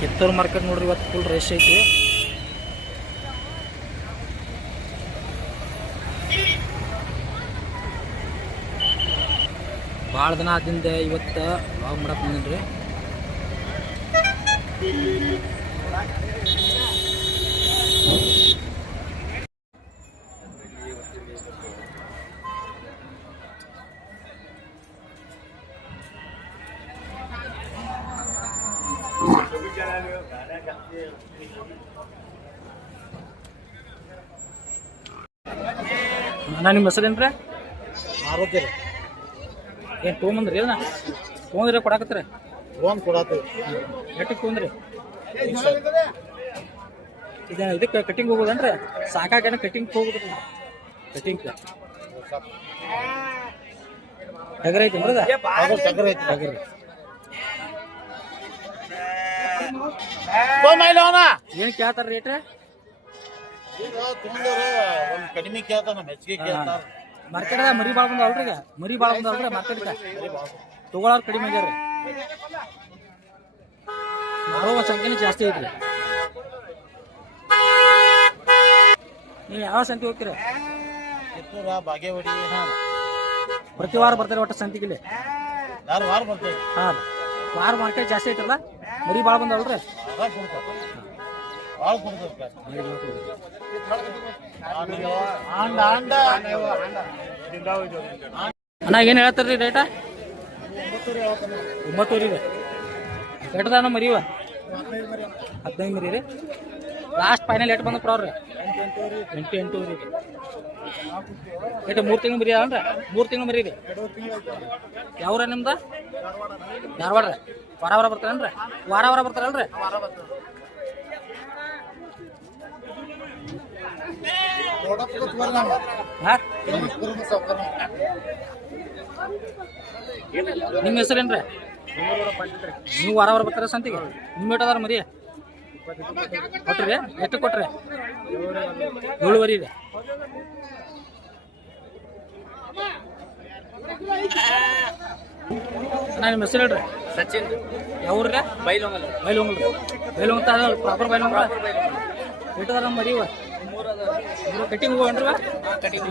Kittur market ನೋಡ್ರಿ ಇವತ್ತು full rush ಐತಿ. ಭಾಳ ದಿನ ಆದಿಂದ ಇವತ್ತು ವಾಗ್ ಮಾಡಕ್ಕೆ ಬಂದಿನ್ರಿ. ಅಣ್ಣ ನಿಮ್ಮ ಹೆಸರೇನ್ರಿ? ಆರೋಗ್ಯ ರೀ. ಏನು ತೊಗೊಂಬಂದ್ರಿ? ಅಣ್ಣ ತೊಗೊಂಡ್ರಿ ಕೊಡಾಕತ್ರಿ? ಲೋನ್ ಕೊಡಾತೀವಿ. ಎಷ್ಟಕ್ಕೆ ತೊಗೊಂಡ್ರಿ? ಇದು ಇದಕ್ಕೆ ಕಟಿಂಗ್ ಹೋಗೋದನ್ರಿ? ಸಾಕಾಗೇನ ಕಟಿಂಗ್ ಹೋಗ್ಬೇಕ್ರಿ? ಕಟಿಂಗ್ ಟಗರ್ ಐತಿ ಮರದ? ಟಗರ್ ಐತಿ. ಟಗರ್ ಏನು ಕೇಳ್ತಾರ ರೇಟ್? ಒಂದು ಕಡಿಮೆ ಕೇಳ್ತಾನ, ಹೆಚ್ಚಿಗೆ ಕೇಳ್ತಾರ. ಮಾರ್ಕೆಟ್ದಾಗ ಮರಿ ಭಾಳ ಬಂದವಲ್ರಿ? ಈಗ ಮರಿ ಭಾಳ ಬಂದವಲ್ರಿ ಮಾರ್ಕೆಟ್ಗೆ? ತಗೊಳೋರು ಕಡಿಮೆ ಆಗ್ಯಾರ. ಮಾರುವ ಸಂಖ್ಯೆನೇ ಜಾಸ್ತಿ ಐತ್ರಿ. ನೀವು ಯಾವ ಸಂತಿ ಹೋಗ್ತೀರ? ಕಿತ್ತೂರ, ಬಾಗೇವಾಡಿ. ಪ್ರತಿ ವಾರ ಬರ್ತಾರೆ ಒಟ್ಟು ಸಂತಿಗಿಲ್ಲಿ? ವಾರ ಬರ್ತೇವೆ. ಹಾಂ, ವಾರ ಮಾರ್ಕೆಟ್ ಜಾಸ್ತಿ ಐತ್ರಲ್ಲ, ಮರಿ ಭಾಳ ಬಂದವಲ್ರಿ? ಅಣ್ಣ ಏನು ಹೇಳ್ತಾರ್ರಿ ರೇಟ? 9 ರೀ. ಎಟ್ಟದಾನ ಮರಿವ? 15 ಮರಿ ರೀ. ಲಾಸ್ಟ್ ಫೈನಲ್ ಎಷ್ಟು ಬಂದ ಅವ್ರಿ? 8 ರೀ. ಎಷ್ಟು 3 ತಿಂಗಳು ಮರಿ ಅವನ್ರಿ? 3 ತಿಂಗಳು ಮರಿ ರೀ. ಯಾವ್ರ ನಿಮ್ದು? ಧಾರವಾಡ ರೀ. ವಾರ ಬರ್ತಾರೇನ್ರಿ? ವಾರ ಬರ್ತಾರಲ್ರಿ? ನಿಮ್ಮ ಹೆಸರೇನ್ರಿ? ನೀವು ವಾರ ಬರ್ತಾರ ಸಂತಿಗೆ? ನಿಮ್ಮ ಏಟದಾರ ಮರಿ ಕೊಟ್ರಿ? ಎಷ್ಟು ಕೊಟ್ರಿ? 7 ರೀ. ಅಣ್ಣ ನಿಮ್ಮ ಹೆಸರು ಹೇಳ್ರಿ? ಸಚಿನ್. ಯಾವ್ರಿ? ಬೈಲೊಂಗಲ್. ಪ್ರಾಪರ್ ಬೈಲೊಂಗಲ. ಏಟದಾರ ಮರಿ ಇವ? ಕಟಿಂಗ್ ಹೋಗನ್ರಿ? ಕಟಿಂಗ್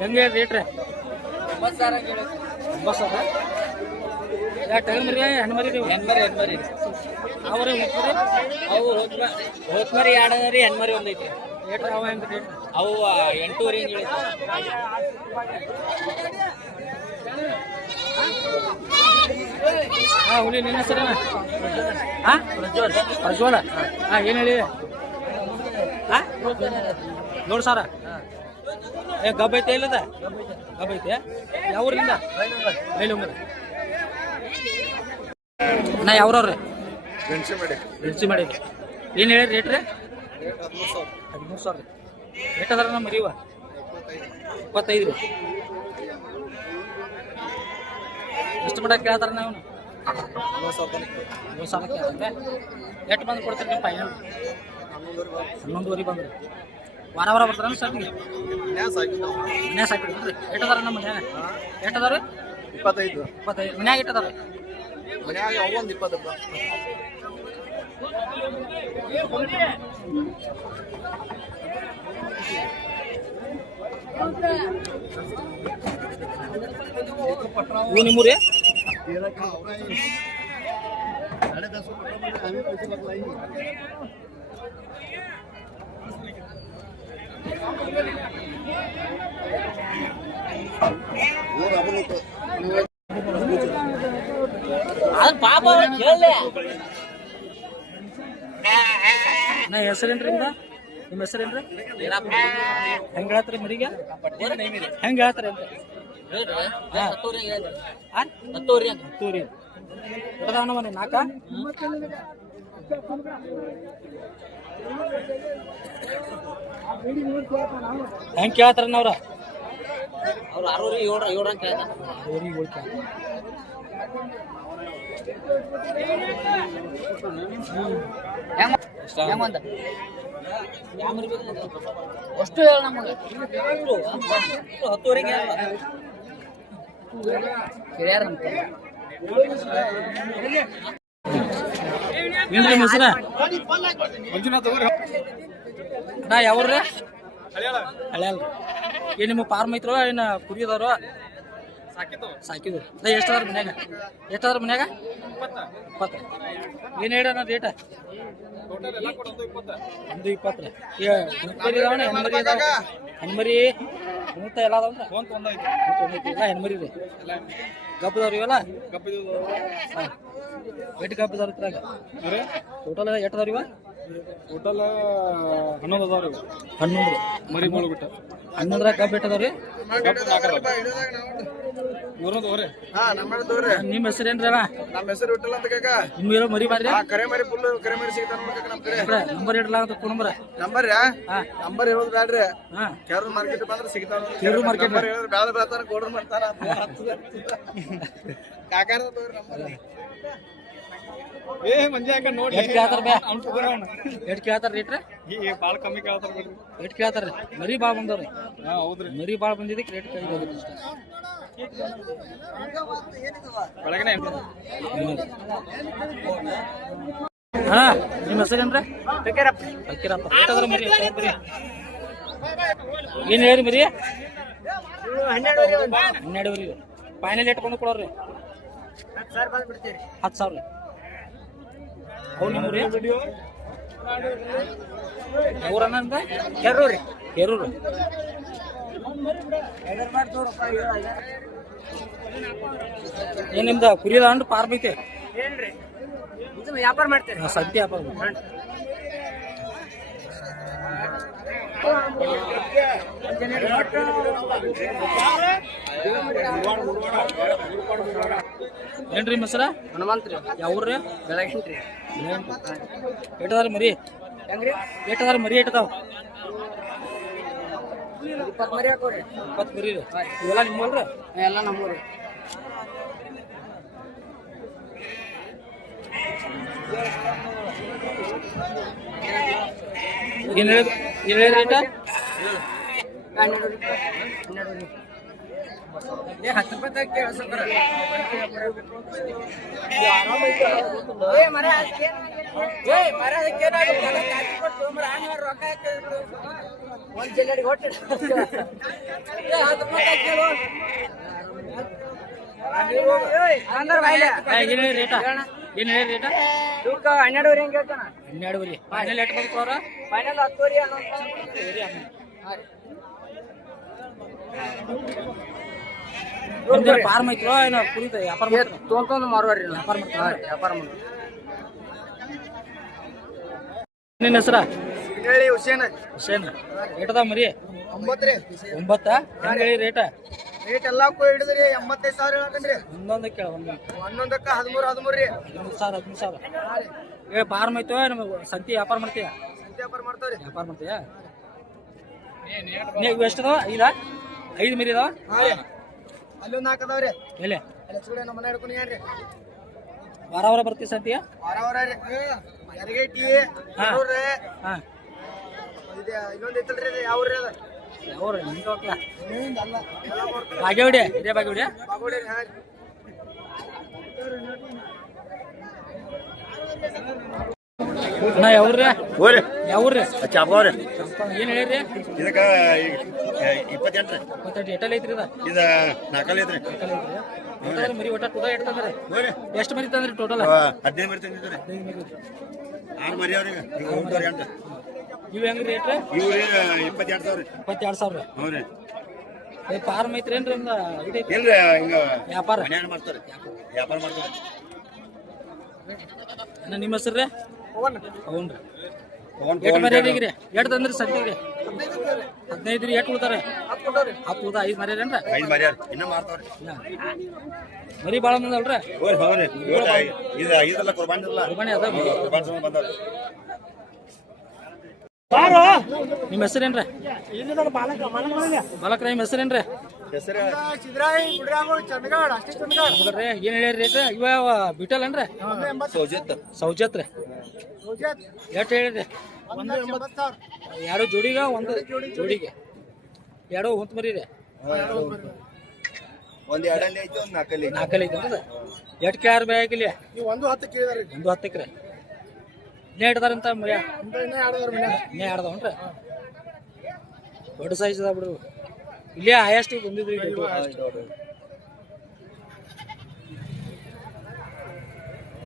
ಹೆಂಗೆ ರೇಟ್ ರೀ? 9,000. ಯಾವ ಟಗರ್ ಮರಿ ಹೆಣ್ಣು ಮರಿ ರೀ? ಹೆಣ್ಮರಿ. ಅವ್ರಿ ಹೋಗ್ತಾರೆ? ಅವು ಹೋತ್ಮರಿ 2 ಅದರಿ, ಹೆಣ್ಮರಿ 1 ಐತಿ. ರೇಟ್ ಅವ ಹೆಂಗೆ ರೇಟ್? ಅವು 8,500 ಹಿಂಗೆ ಹೇಳಿದ್ರು. ಹಾಂ ಹುಲಿ, ನಿನ್ನ ಹೆಸರೇನ? ಹಾಂ ಪ್ರಜ್ವಲ. ಹಾಂ ಏನು ಹೇಳಿ? ಹಾಂ 7,000. ಗಬ್ಬ ಐತೆ ಇಲ್ಲದ? ಗಬ್ಬ ಐತೆ. ಯಾವ ಊರಿಂದ? ಬೈಲೊಂಗಲ. ನಾ ಯಾವ್ರವ್ರಿ? ಮೆಣಸಿ ಮಾಡಿ. ಏನು ಹೇಳಿ ರೇಟ್ ರೀ? 13,000. ಎಷ್ಟದಾರ ನಮ್ಮ ಮರಿವ? 25 ರೀ. ಎಷ್ಟು ಮಟ್ಟ ಕೇಳ್ತಾರ ನಾವು? 7,000 ಕೇಳ್ತಾರೆ. ಎಷ್ಟು ಬಂದು ಕೊಡ್ತೀರಿ ನೀವು ಫೈನಲ್? 11,500 ಬಂದ್ರಿ. ವಾರ ಬರ್ತಾರ ಸರ್? ಮನ್ಯಾಗ ಸಾಕಿದ್ರಿ? ಎಷ್ಟದಾರ ನಮ್ಮ ಮನ್ಯಾಗ? ಎಷ್ಟದಾರ? 25. ಮನ್ಯಾಗ ಎಷ್ಟದಾರ? ಮನ್ಯಾಗ ಒಂದು 20 ರೂಪಾಯಿ. ಇವು ನಿಮ್ಮೂರೇ? ಪಾಪ ಕೇಳಲೆ. ನಾ ಹೆಸರೇನ್ರಿ ನಿಮ್ದ? ನಿಮ್ಮ ಹೆಸರೇನ್ರಿ? ಹೆಂಗೆ ಹೇಳ್ತಾರೆ ಮರಿಗೆ? ಹೆಂಗೆ ಹೇಳ್ತಾರೆ ಅಂತ? 10,000. ಎಷ್ಟದಾವಣ್ಣ ಮನೆ? 4? ಹೆಂಗೆ ಕೇಳ್ತಾರ ಅವ್ರ? ಅವ್ರು 6,700 ಅಂತ ಕೇಳ್ತಾರೆ. ಅಷ್ಟು ಹೇಳ ನಮಗೆ. 10,000 ಹಿರಿಯರಂತ ಏನ್ರಿ ನಿಮ್ಮ ಹೆಸರ ನಾ ಯಾವ್ರಿ ಹಳ್ಯಾಳ ಏನ್ ನಿಮ್ಮ ಫಾರ್ಮ್ ಐತ್ರೋ ಏನ ಕುರಿದವ್ರು ಸಾಕಿದ್ರು ಎಷ್ಟದಾರ ಮನ್ಯಾಗ 20 ಏನ್ ಹೇಳ ರೇಟ 120 ಹೆಣ್ಮರಿ ಮೂತ ಎಲ್ಲ ಅದಾವ ಹೆಣ್ಮರಿ ರೀ ಗಬ್ಬದವ್ರಿ ಇವೆಲ್ಲ ಎಷ್ಟು ಗಬ್ಬದವ್ರ ಟೋಟಲ್ ಎಟ್ಟದವ್ರಿ ಇವ ಟೋಟಲ್ 11 ಅದಾವ್ರಿ 11 ಮರಿ ಬಿಟ್ಟು 11 ಗಬ್ಬ ಎಟ್ಟದವ್ರಿ ನಿಮ್ಮ ಹೆಸರೇನ್ರಿ ಅಣ್ಣ ನಮ್ಮ ಹೆಸರು ವಿಠಲ್ ಅಂತ ಕಾಕ ನಿಮ್ಮ ಇರೋ ಮರಿ ಮಾರ್ರಿ ಕರೆ ಮರಿ ಫುಲ್ ಕರೆ ಮರಿ ಸಿಗ್ತಾನ ನೋಡ್ಕಾಕ ನಮ್ ಕಡೆ ನಂಬರ್ ಇಡಲ್ಲ ಅಂತ ನಂಬರ್ ನಂಬರ್ ಹೇಳೋದು ಬ್ಯಾಡ್ರಿ ಹಾ ಕೆರೂರ್ ಮಾರ್ಕೆಟ್ ಬಂದ್ರೆ ಸಿಗ್ತಾವ ಕೆರೂರ್ market. ನಂಬರ್ ಹೇಳಿದ್ರೆ ಬ್ಯಾಡ ಬರ್ತಾನ ಗೋಡ್ರ ಮಾಡ್ತಾನ ಕಾಕಾರ ನಂಬರ್ ಏ ಮಂಜೆ ಹಾಕ ನೋಡಿ ಎಷ್ಟು ಕೇಳ್ತಾರ ಬೇ ಎಷ್ಟು ಕೇಳ್ತಾರ ರೇಟ್ ಈ ಬಾಳ ಕಮ್ಮಿ ಕೇಳ್ತಾರ ಬಿಡ್ರಿ ಎಷ್ಟು ಕೇಳ್ತಾರ ಮರಿ ಭಾಳ ಬಂದವ್ರಿ ಹಾ ಹೌದ್ರಿ ಮರಿ ಭಾಳ ಬಂದಿದ್ದಕ್ಕೆ ರೇಟ್ ಕಮ್ಮಿ ಹೋಗಿತ್ತು ಬೆಳಗ್ಗೆ ಹಾ ನಿಮ್ಮ ಹೆಸರೇನ್ರಿ ಫಕೀರಪ್ಪ ಎಷ್ಟಾದ್ರ ಮರಿ ಏನು ಹೇಳಿ ಮರಿ 12 ಫೈನಲ್ ರೇಟ್ ಬಂದು ಕೊಡೋರಿ 10,000 ಅವು ನಿಮ್ಮ ರೀ ಊರನ್ನ ಕೆರೂರು ಏನ್ ನಿಮ್ದ ಕುರಿಯದ ಅಂಡ್ ಪಾರ್ಮ್ ಐತೆ ವ್ಯಾಪಾರ ಮಾಡ್ತೀರಿ ಸಂತೆ ವ್ಯಾಪಾರ ಏನ್ರಿ ನಿಮ್ಮ ಹೆಸರ ಹನುಮಂತ್ರಿ ಯಾವ್ರಿ ಬೆಳಗಿನ್ರಿ ಎಟ್ಟದಾರ ಮರಿ ಹೆಂಗ್ರಿ ಎಟ್ಟದಾರ ಮರಿ ಎಟ್ಟದಾವ 20 ಮರಿ ಹಾಕೋರಿ 20 ಮರಿ ರೀ ಇವೆಲ್ಲ ನಿಮ್ಮಲ್ರಿ ಎಲ್ಲ ನಮ್ಮೂರಿ ಏನ್ ಹೇಳಿದ ರೇಟ 12 10 ರೂಪಾಯಿ ಕೇಳಿಸ್ತಾರ ಒಂದ್ ಜಿಲ್ಲೆಗೆ ಹೊಟ್ಟೆ ಏನ್ ಹೇಳಿ ರೇಟ ಏನ್ ಹೇಳಿ ರೇಟ 12 ಹೆಂಗ್ ಹೇಳ್ತಾನ 12 ಫೈನಲ್ ಎಟ್ ಬಂತು ಅವ್ರ ಫೈನಲ್ 10 ಫಾರ್ಮ್ ಐತ್ರೋ ಏನೋ ಕುರಿತ ವ್ಯಾಪಾರ ತೊಗೊಂಡ್ ಮಾರುವಾರಿ ವ್ಯಾಪಾರ ಮಾಡ್ತಾರ ವ್ಯಾಪಾರ ಮಾಡಿ ನಿನ್ನ ಹೆಸರ ಹೇಳಿ ಹುಸೇನ್ ಹುಸೇನ್ ರೇಟದ ಮರಿ 9 9 ಹೆಂಗ್ ಹೇಳಿ ರೇಟ ರೇಟ್ ಎಲ್ಲಕ್ಕೂ ಹಿಡಿದ್ರಿ 85,000 ಹೇಳ್ತೇನ್ರಿ ಒಂದೊಂದು ಕೇಳ ಒಂದೊಂದಕ್ಕ 13 ರೀ 13,000 ಏ ಫಾರ್ಮ್ ಐತೋ ನಮಗೆ ಸಂತಿ ವ್ಯಾಪಾರ ಮಾಡ್ತೀಯ ಸಂತೆ ವ್ಯಾಪಾರ ಮಾಡ್ತಾವ್ರಿ ವ್ಯಾಪಾರ ಮಾಡ್ತೀಯ ನೀವು ಎಷ್ಟದ 5 ಮರಿ ಇದಾವ ಅಲ್ಲೊಂದು 4 ಅದಾವ್ರಿ ಎಲ್ಲಿ ಅಲ್ಲಿ ಸುಡೆ ನಮ್ಮ ಮನೆ ಹಿಡ್ಕೊಂಡು ಏನ್ರಿ ವಾರ ಬರ್ತೀವಿ ಸಂತಿಯ ವಾರ ರೀ ಎರಗೇಟಿ ಹಾ. ನೋಡ್ರಿ ಹಾ ಇದು ಇನ್ನೊಂದು ಐತಲ್ರಿ ಇದು ಯಾವ ಊರ್ರಿ ಅದ ಅವ್ರ ನಿಂಗೆ ಹೋಗ್ಲಾ ಅಲ್ಲ ಎಲ್ಲ ಮಾಡ್ತಾರೆ ಬಾಗೇವಾಡಿ ಇದೇ ಬಾಗೇವಾಡಿ ಬಾಗೋಡಿ ರೀ ಹಾ ನಾ ಯಾವ್ರಿ ಹೋರಿ ಯಾವ್ರಿ ಚಾಪವ್ರಿ ಏನು ಹೇಳಿರಿ ಇದಕ್ಕೆ 28 ರೀ ಮತ್ತೆ ಎಟಲ್ ಐತ್ರಿ ಇದ ಇದು 4 ಐತ್ರಿ ಎಷ್ಟಾದ್ರಿ ಮರಿ ಒಟ್ಟ ಟೋಟಲ್ ಎಷ್ಟು ತಂದ್ರಿ ಹೋರಿ ಎಷ್ಟು ಮರಿ ತಂದ್ರಿ ಟೋಟಲ್ 15 ಮರಿ ತಂದಿದ್ರಿ 6 ಮರಿ ಅವ್ರಿಗೆ ಈಗ ಹೋಗ್ತಾವ್ರಿ ಅಂತ ಇವು ಹೆಂಗ್ರಿ ರೇಟ್ ಇವ್ರಿ 22,000 22,000 ಹ್ಞೂ ರೀ ಫಾರ್ಮ್ ಐತ್ರೇನ್ರಿ ಒಂದು ಇದೈತಿ ಇಲ್ರಿ ಹಿಂಗ ವ್ಯಾಪಾರ ಮನ್ಯಾಗ ಮಾಡ್ತಾರೆ ವ್ಯಾಪಾರ ಮಾಡ್ತಾರೆ ನಿಮ್ಮ ಹೆಸರು ರೀ ಹೌನ್ರಿ ತಗೊಂಡ್ ಎಷ್ಟು ಮರಿ ಈಗ ರೀ ಎಷ್ಟು ತಂದ್ರಿ ಸಂತಿಗೆ 15 ರೀ ಎಷ್ಟು ಉಳ್ತಾರೆ 10 ಉಳ್ದ 5 ಮರಿ ಏನ್ರಿ 5 ಮರಿ ಇನ್ನೂ ಮಾಡ್ತಾವ್ರಿ ಮರಿ ಭಾಳ ಬಂದಲ್ರಿ ಹೋರಿ ಹೌದ್ರಿ ಇದು ಐದಲ್ಲ ಕುರ್ಬಾನಿ ಇಲ್ಲ ಕುರ್ಬಾನಿ ಅದ ಕುರ್ಬಾನಿ ಸಂಬಂಧ ಬಂದವ್ರಿ ನಿಮ್ಮ ಹೆಸರೇನ್ರಿ ಬಾಲಕ್ರ ನಿಮ್ಮ ಹೆಸರೇನ್ರಿ ಹೆಸರು ಸಿದ್ರಾಯಿ ಗುಡ್ರಾಮೂರ್ ಚಂದಗಾಡ್ ಅಷ್ಟೇ ಚಂದಗಾಡ್ ಹೌದ್ರಿ ಏನ್ ಹೇಳ್ರಿ ರೇಟ್ ಇವ ಬಿಟಲ್ ಏನ್ರಿ ಸೌಜತ್ ರೀ ಎಷ್ಟು ಹೇಳಿರಿ 180,000 ಎರಡು ಜೋಡಿಗೆ ಒಂದು ಜೋಡಿಗೆ ಎರಡು ಹೊಂತ ಮರಿ ರೀ ಒಂದು ಎರಡಲ್ಲಿ ಐತಿ ಒಂದು 4 ನಾಲ್ಕಲ್ಲಿ ಐತೆ ಎಷ್ಟು ಕೇಳಾರ ಬೇಕಾಗಿಲ್ಲ ನೀವು 110 ಕೇಳಿದಾರೆ 110 ರೀ ಇನ್ನೇ ಇಡ್ದಾರಂತ ಮರಿಯ ಇನ್ನೇ ಆಡೋದ್ರ ಮನೆ ಇನ್ನೇ ಆಡ್ದವನ್ರಿ ದೊಡ್ಡ ಸೈಜ್ ಅದ ಬಿಡು ಇಲ್ಲೇ ಹೈಯೆಸ್ಟ್ ಬಂದಿದ್ರಿ